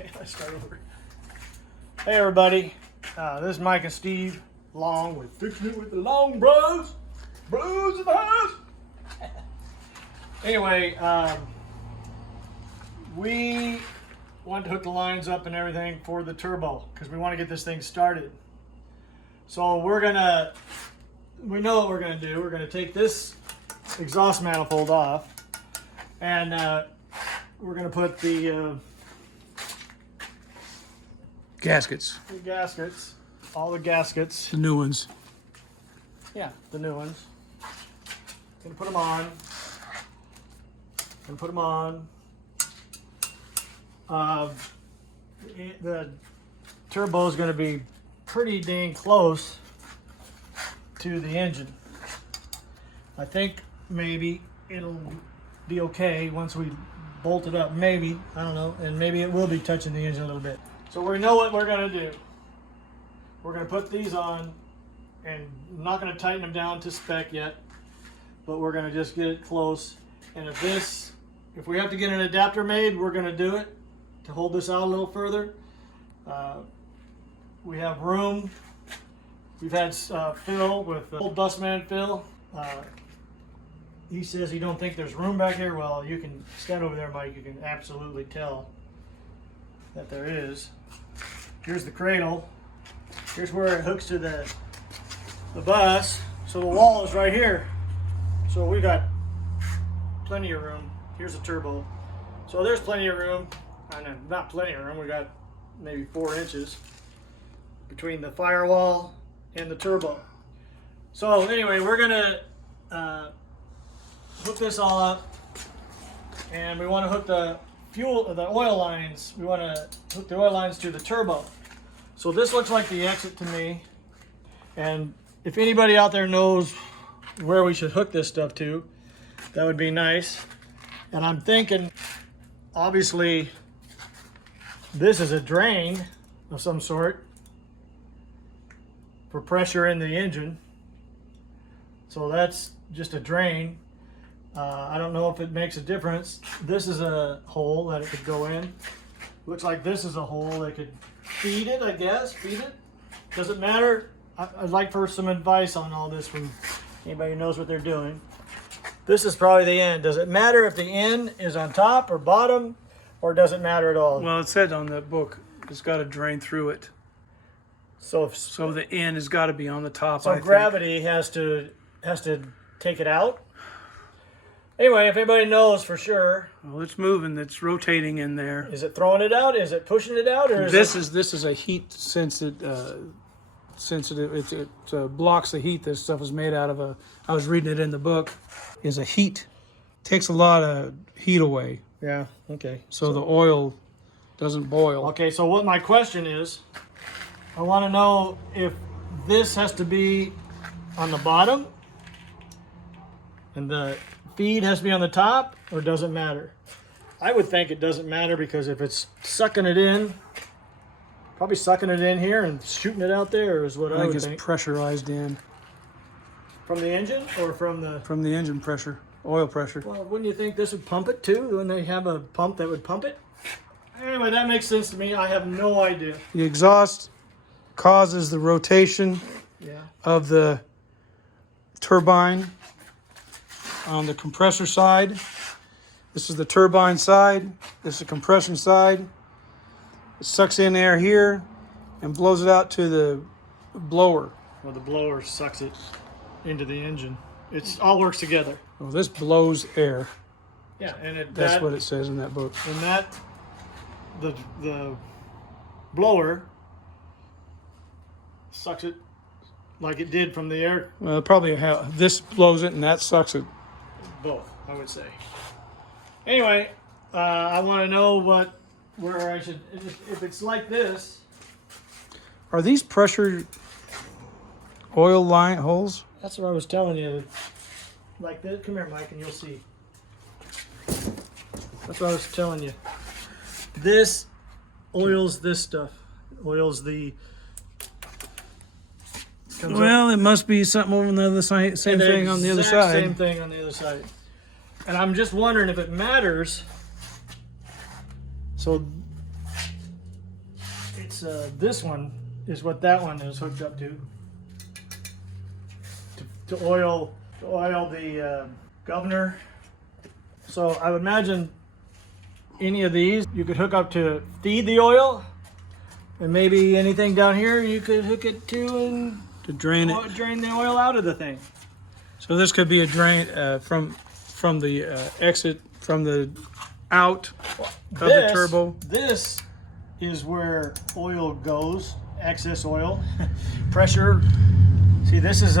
Okay, let's start over. Hey everybody, this is Mike and Steve Long with Fixing It with the Long Bros. Bros in the house. Anyway, we want to hook the lines up and everything for the turbo because we want to get this thing started. So we know what we're gonna do. We're gonna take this exhaust manifold off, and we're gonna put the gaskets. All the gaskets. The new ones. Yeah, the new ones. Gonna put them on. The turbo is gonna be pretty dang close to the engine. I think maybe it'll be okay once we bolt it up. Maybe, I don't know, and maybe it will be touching the engine a little bit. So we know what we're gonna do. We're gonna put these on, and I'm not gonna tighten them down to spec yet, but we're gonna just get it close. And if we have to get an adapter made, we're gonna do it to hold this out a little further. We have room. We've had Phil with old busman Phil. He says he don't think there's room back here. Well, you can stand over there, Mike. You can absolutely tell that there is. Here's the cradle. Here's where it hooks to the bus. So the wall is right here. So we got plenty of room. Here's the turbo. So there's plenty of room. I know, not plenty of room. We got maybe 4 inches between the firewall and the turbo. So anyway, we're gonna hook this all up, and we want to hook the oil lines. We want to hook the oil lines to the turbo. So this looks like the exit to me. And if anybody out there knows where we should hook this stuff to, that would be nice. And I'm thinking, obviously, this is a drain of some sort for pressure in the engine. So that's just a drain. I don't know if it makes a difference. This is a hole that it could go in. Looks like this is a hole that could feed it, I guess. Feed it. Does it matter? I'd like for some advice on all this from anybody who knows what they're doing. This is probably the end. Does it matter if the end is on top or bottom, or does it matter at all? Well, it said on the book it's got to drain through it. So the end has got to be on the top. So gravity has to take it out. Anyway, if anybody knows for sure. Well, it's moving. It's rotating in there. Is it throwing it out? Is it pushing it out? Or this is a heat sensitive. It blocks the heat. This stuff is made out of I was reading it in the book. Is a heat. Takes a lot of heat away. Yeah. Okay. So the oil doesn't boil. Okay. So what my question is, I want to know if this has to be on the bottom and the feed has to be on the top, or does it matter? I would think it doesn't matter, because if it's sucking it in, probably sucking it in here and shooting it out there is what I would think. I think it's pressurized in. From the engine or from the... From the engine pressure, oil pressure. Well, wouldn't you think this would pump it too? Wouldn't they have a pump that would pump it? Anyway, that makes sense to me. I have no idea. The exhaust causes the rotation of the turbine on the compressor side. This is the turbine side. This is the compression side. It sucks in air here and blows it out to the blower. Well, the blower sucks it into the engine. It's all works together. Well, this blows air. Yeah, and that's what it says in that book. And that the blower sucks it like it did from the air. Well, probably this blows it and that sucks it. Both, I would say. Anyway, I want to know where I should, if it's like this. Are these pressure oil line holes? That's what I was telling you. Like this. Come here, Mike, and you'll see. That's what I was telling you. This oils this stuff. Oils the... Well, it must be something over on the other side. Same thing on the other side. Same thing on the other side. And I'm just wondering if it matters. So it's this one is what that one is hooked up to oil the governor. So I would imagine any of these you could hook up to feed the oil, and maybe anything down here you could hook it to and to drain it, drain the oil out of the thing. So this could be a drain from the exit from the out of the turbo. This is where oil goes, excess oil, pressure. See, this is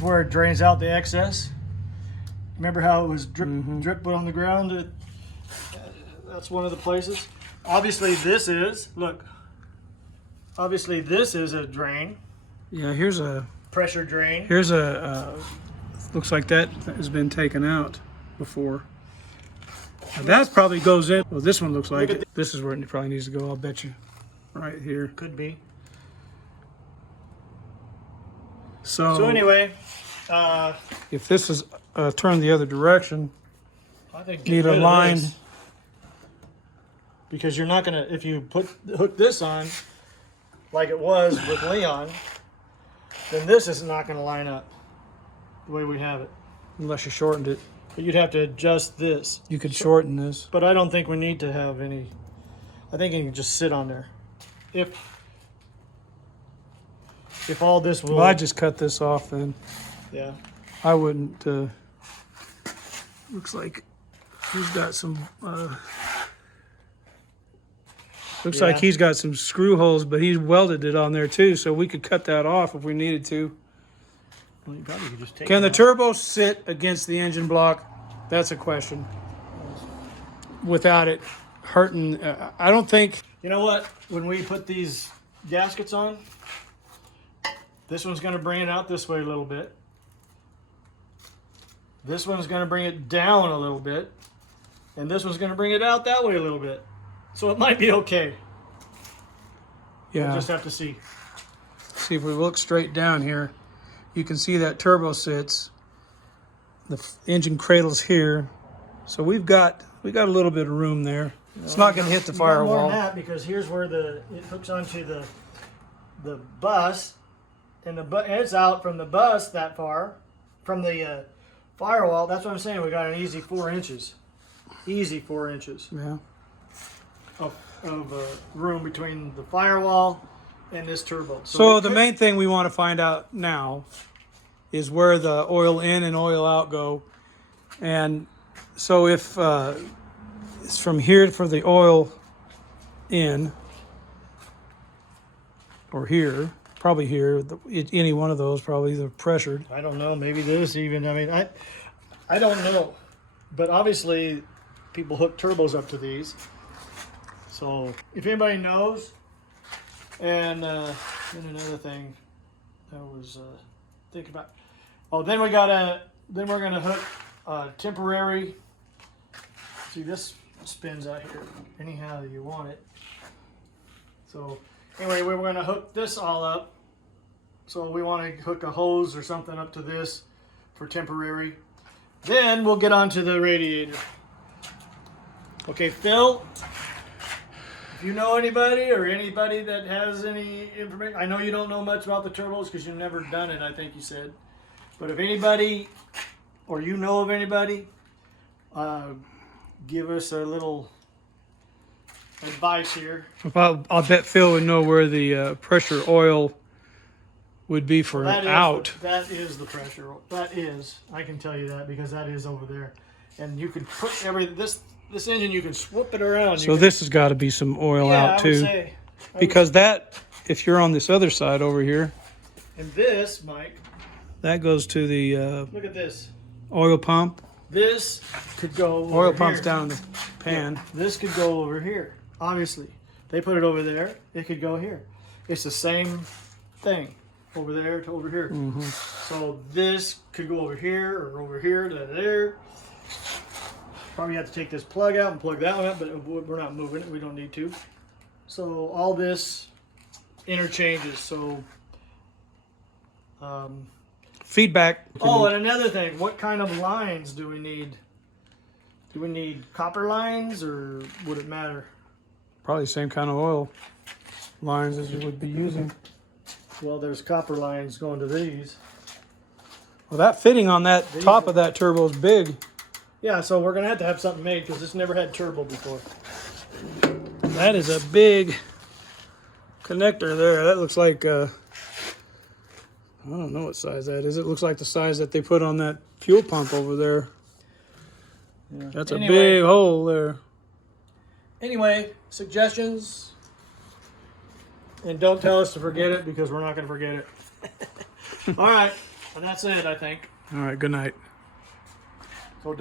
where it drains out the excess. Remember how it was drip on the ground? That's one of the places. Obviously this is, look, obviously this is a drain. Yeah, here's a pressure drain. Here's a, looks like that has been taken out before. Now that probably goes in. Well, this one looks like it. This is where it probably needs to go, I'll bet you. Right here. Could be. So anyway, if this is turned the other direction, I think need a line. Because you're not gonna, if you hook this on like it was with Leon, then this is not gonna line up the way we have it. Unless you shortened it. But you'd have to adjust this. You could shorten this. But I don't think we need to have any, I think it can just sit on there. If all this will... Well, I just cut this off then. Yeah. I wouldn't, looks like he's got some, looks like he's got some screw holes, but he's welded it on there too, so we could cut that off if we needed to. Well, you probably could just take Can the it out. turbo sit against the engine block? That's a question. Without it hurting, I don't think... You know what? When we put these gaskets on, this one's going to bring it out this way a little bit. This one's going to bring it down a little bit. And this one's going to bring it out that way a little bit. So it might be okay. Yeah. We'll just have to see. See, if we look straight down here, you can see that turbo sits. The engine cradle's here. So we've got a little bit of room there. It's not going to hit the You got more firewall. than that, because here's where it hooks onto the bus, and it's out from the bus that far, from the firewall. That's what I'm saying. We got an easy 4 inches, easy 4 inches Yeah. of room between the firewall and this turbo. So the main thing we want to find out now is where the oil in and oil out go. And so if it's from here for the oil in, or here, probably here, any one of those, probably they're pressured. I don't know. Maybe this even. I mean, I don't know. But obviously, people hook turbos up to these. So if anybody knows, and then another thing I was thinking about. Oh, then we're gonna hook temporary. See, this spins out here anyhow you want it. So anyway, we're gonna hook this all up. So we want to hook a hose or something up to this for temporary. Then we'll get onto the radiator. Okay, Phil, if you know anybody or anybody that has any information, I know you don't know much about the turbos because you've never done it, I think you said. But if anybody, or you know of anybody, give us a little advice here. I'll bet Phil would know where the pressure oil would be for out. That is the pressure. That is. I can tell you that because that is over there. And you can put this engine, you can swoop it around. So this has got to be some oil out too. Because that, if you're on this other side over here. And this, Mike. That goes to the look at this. Oil pump. This could go over Oil pump's here. down in the pan. Yeah, this could go over here. Obviously. They put it over there. It could go here. It's the same thing. Over there to over here. Mm-hmm. So this could go over here or over here to there. Probably have to take this plug out and plug that one up, but we're not moving it. We don't need to. So all this interchanges. So feedback. oh, and another thing, what kind of lines do we need? Do we need copper lines or would it matter? Probably the same kind of oil lines as you would be using. Well, there's copper lines going to these. Well, that fitting on that top of that turbo is big. Yeah, so we're gonna have to have something made because this never had turbo before. That is a big connector there. That looks like, I don't know what size that is. It looks like the size that they put on that fuel pump over there. Yeah. That's a big hole there. Anyway, suggestions. And don't tell us to forget it because we're not going to forget it. All right. And that's it, I think. All right, good night.